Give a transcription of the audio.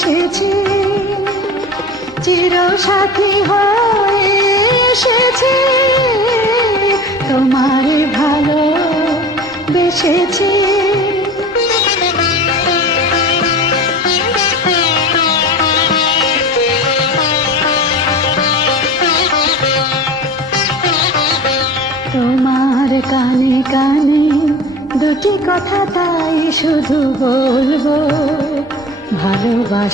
এসেছি, চিরসাথী হয়ে এসেছি, তোমার ভালো বেসেছি। তোমার কানে কানে দুটি কথা তাই শুধু বলবো, ভালোবাসা